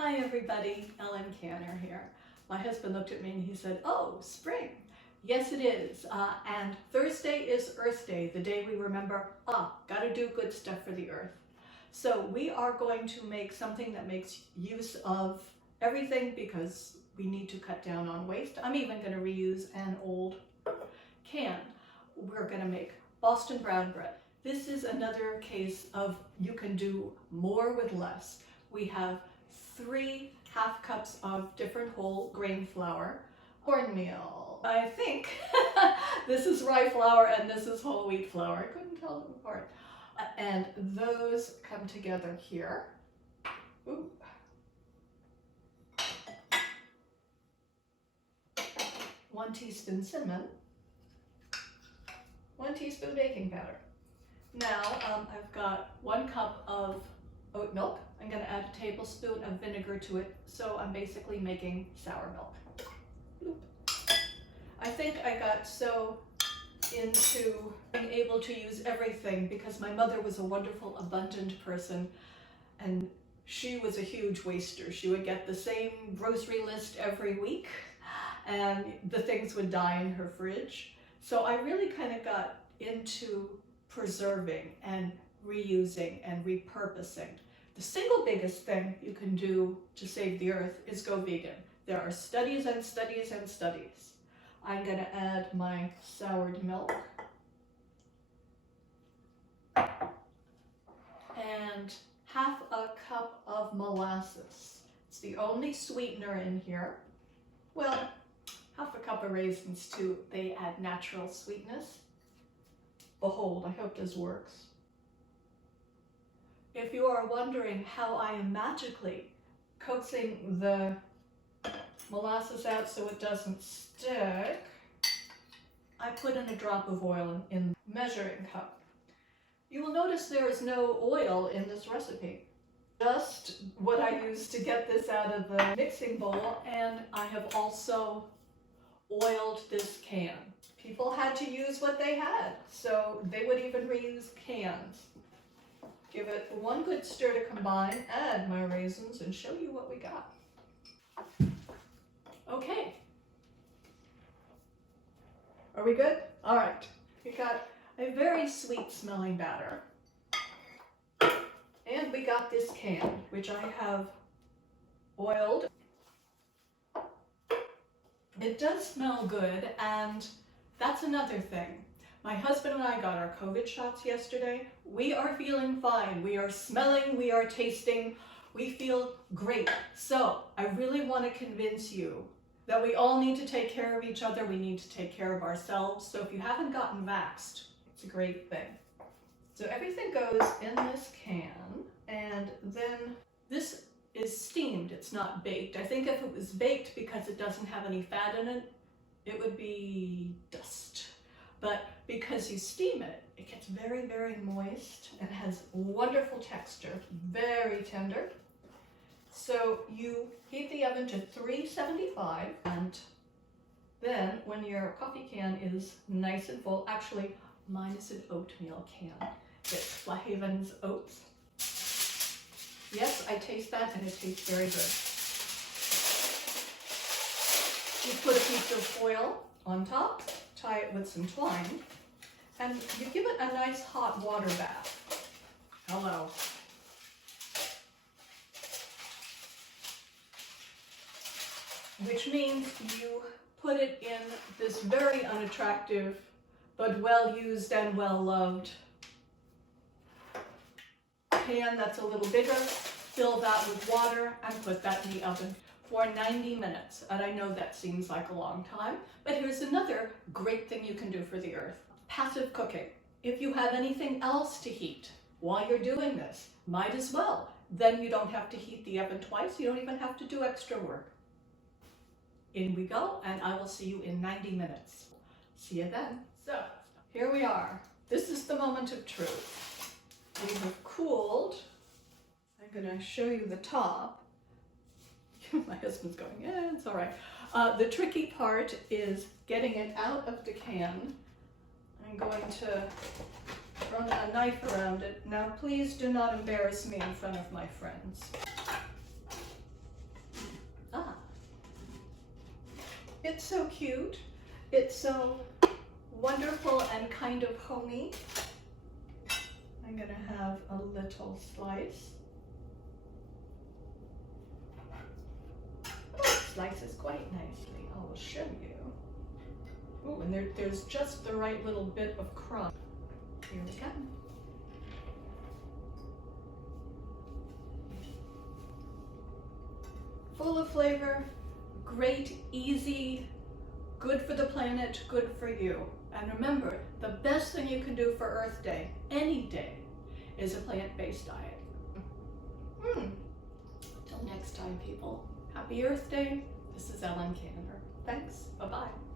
Hi everybody, Ellen Canner here. My husband looked at me and he said, "Oh, spring." Yes, it is. And Thursday is Earth Day, the day we remember, gotta do good stuff for the earth. So we are going to make something that makes use of everything because we need to cut down on waste. I'm even going to reuse an old can. We're going to make Boston brown bread. This is another case of you can do more with less. We have 3 half cups of different whole grain flour, cornmeal. I think this is rye flour and this is whole wheat flour. I couldn't tell them apart. And those come together here. Ooh. 1 teaspoon cinnamon, 1 teaspoon baking powder. Now I've got 1 cup of oat milk. I'm going to add a tablespoon of vinegar to it, so I'm basically making sour milk. I think I got so into being able to use everything because my mother was a wonderful, abundant person, and she was a huge waster. She would get the same grocery list every week, and the things would die in her fridge. So I really kind of got into preserving and reusing and repurposing. The single biggest thing you can do to save the earth is go vegan. There are studies and studies and studies. I'm going to add my soured milk and half a cup of molasses. It's the only sweetener in here. Well, half a cup of raisins too. They add natural sweetness. Behold, I hope this works. If you are wondering how I am magically coaxing the molasses out so it doesn't stick, I put in a drop of oil in the measuring cup. You will notice there is no oil in this recipe. Just what I used to get this out of the mixing bowl, and I have also oiled this can. People had to use what they had, so they would even reuse cans. Give it 1 good stir to combine, add my raisins, and show you what we got. Okay. Are we good? All right. We got a very sweet smelling batter. And we got this can, which I have oiled. It does smell good, and that's another thing. My husband and I got our COVID shots yesterday. We are feeling fine. We are smelling, we are tasting, we feel great. So I really want to convince you that we all need to take care of each other. We need to take care of ourselves. So if you haven't gotten vaxxed, it's a great thing. So everything goes in this can, and then this is steamed. It's not baked. I think if it was baked, because it doesn't have any fat in it, it would be dust. But because you steam it, it gets very, very moist and has wonderful texture, very tender. So you heat the oven to 375, and then when your coffee can is nice and full, actually mine is an oatmeal can. It's Flahaven's oats. Yes, I taste that and it tastes very good. You put a piece of foil on top, tie it with some twine, and you give it a nice hot water bath. Hello. Which means you put it in this very unattractive but well used and well loved pan that's a little bigger. Fill that with water and put that in the oven for 90 minutes. And I know that seems like a long time, but here's another great thing you can do for the earth. Passive cooking. If you have anything else to heat while you're doing this, might as well. Then you don't have to heat the oven twice. You don't even have to do extra work. In we go, and I will see you in 90 minutes. See you then. So, here we are. This is the moment of truth. We have cooled. I'm going to show you the top. My husband's going, yeah, it's all right. The tricky part is getting it out of the can. I'm going to run a knife around it. Now, please do not embarrass me in front of my friends. It's so cute. It's so wonderful and kind of homey. I'm gonna have a little slice. Oh, it slices quite nicely. I will show you. Oh, and there's just the right little bit of crumb. Here we go. Full of flavor, great, easy, good for the planet, good for you. And remember, the best thing you can do for Earth Day, any day, is a plant-based diet. Till next time, people. Happy Earth Day. This is Ellen Canner. Thanks. Bye-bye.